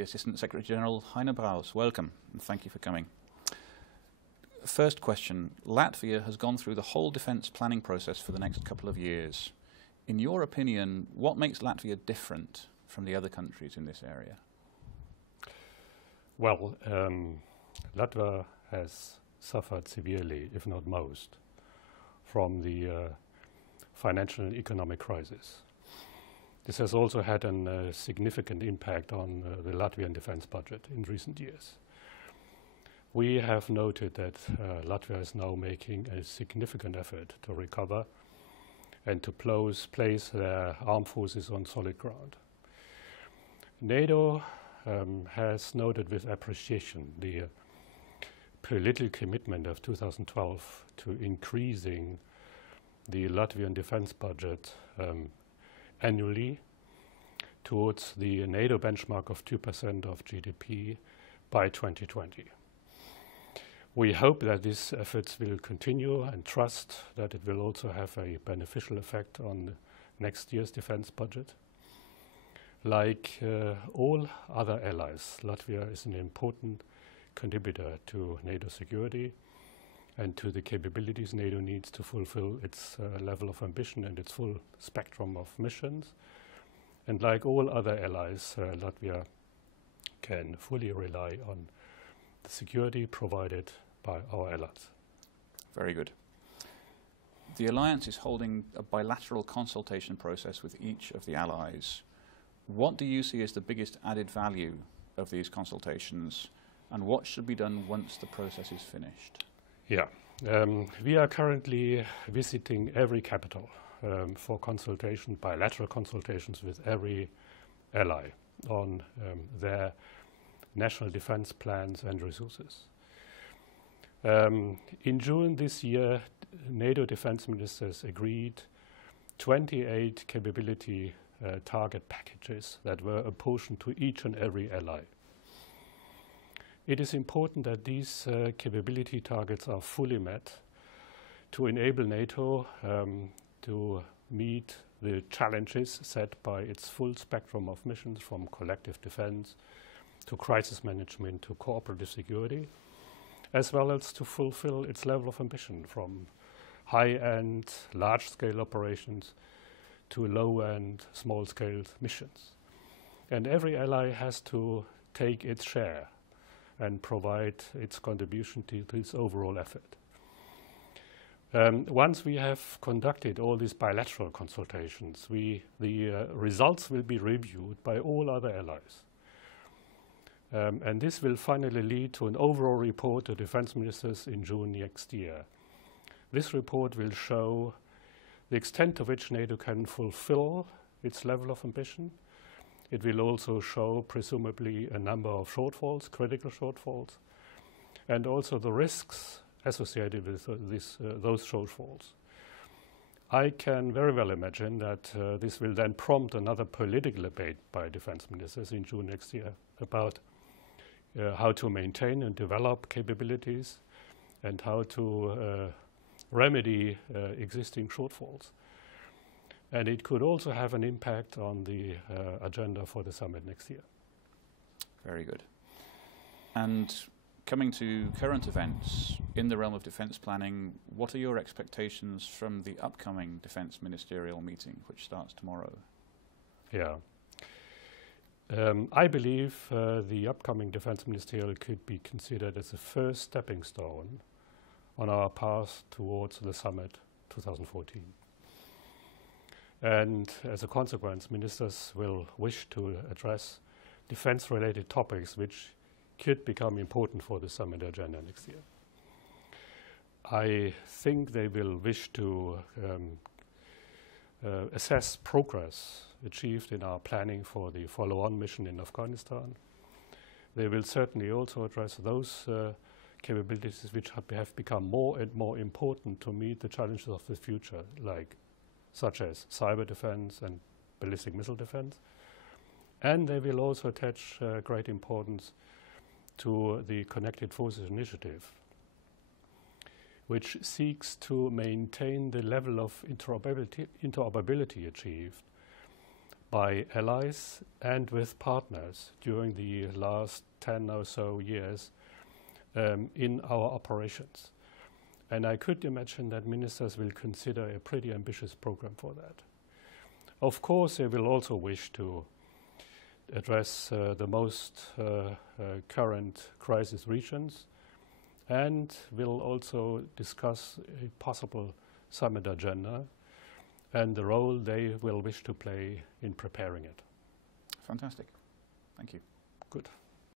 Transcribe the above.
the Assistant Secretary General Heinrihs Brauss. Welcome, and thank you for coming. First question, Latvia has gone through the whole defence planning process for the next couple of years. In your opinion, what makes Latvia different from the other countries in this area? Well, Latvia has suffered severely, if not most, from the financial and economic crisis. This has also had a significant impact on the Latvian defense budget in recent years. We have noted that Latvia is now making a significant effort to recover and to place their armed forces on solid ground. NATO has noted with appreciation the political commitment of 2012 to increasing the Latvian defense budget annually towards the NATO benchmark of 2% of GDP by 2020. We hope that these efforts will continue and trust that it will also have a beneficial effect on next year's defense budget. Like all other allies, Latvia is an important contributor to NATO security and to the capabilities NATO needs to fulfill its level of ambition and its full spectrum of missions. And like all other allies, Latvia can fully rely on the security provided by our allies. Very good. The alliance is holding a bilateral consultation process with each of the allies. What do you see as the biggest added value of these consultations, and what should be done once the process is finished? Yeah, we are currently visiting every capital for consultation, bilateral consultations with every ally on their national defense plans and resources. In June this year, NATO defense ministers agreed 28 capability target packages that were apportioned to each and every ally. It is important that these capability targets are fully met to enable NATO to meet the challenges set by its full spectrum of missions, from collective defense to crisis management to cooperative security, as well as to fulfill its level of ambition, from high-end, large-scale operations to low-end, small-scale missions. And every ally has to take its share and provide its contribution to this overall effort. Once we have conducted all these bilateral consultations, the results will be reviewed by all other allies. And this will finally lead to an overall report to defense ministers in June next year. This report will show the extent to which NATO can fulfill its level of ambition. It will also show, presumably, a number of shortfalls, critical shortfalls, and also the risks associated with those shortfalls. I can very well imagine that this will then prompt another political debate by defense ministers in June next year about how to maintain and develop capabilities and how to remedy existing shortfalls. And it could also have an impact on the agenda for the summit next year. Very good. And coming to current events in the realm of defence planning, what are your expectations from the upcoming defence ministerial meeting, which starts tomorrow? Yeah. I believe the upcoming defence ministerial could be considered as a first stepping stone on our path towards the summit 2014. And as a consequence, ministers will wish to address defense-related topics which could become important for the summit agenda next year. I think they will wish to assess progress achieved in our planning for the follow-on mission in Afghanistan. They will certainly also address those capabilities which have become more and more important to meet the challenges of the future, such as cyber defense and ballistic missile defense. And they will also attach great importance to the Connected Forces Initiative, which seeks to maintain the level of interoperability achieved by allies and with partners during the last 10 or so years in our operations. And I could imagine that ministers will consider a pretty ambitious program for that. Of course, they will also wish to address the most current crisis regions, and will also discuss a possible summit agenda and the role they will wish to play in preparing it. Fantastic. Thank you. Good.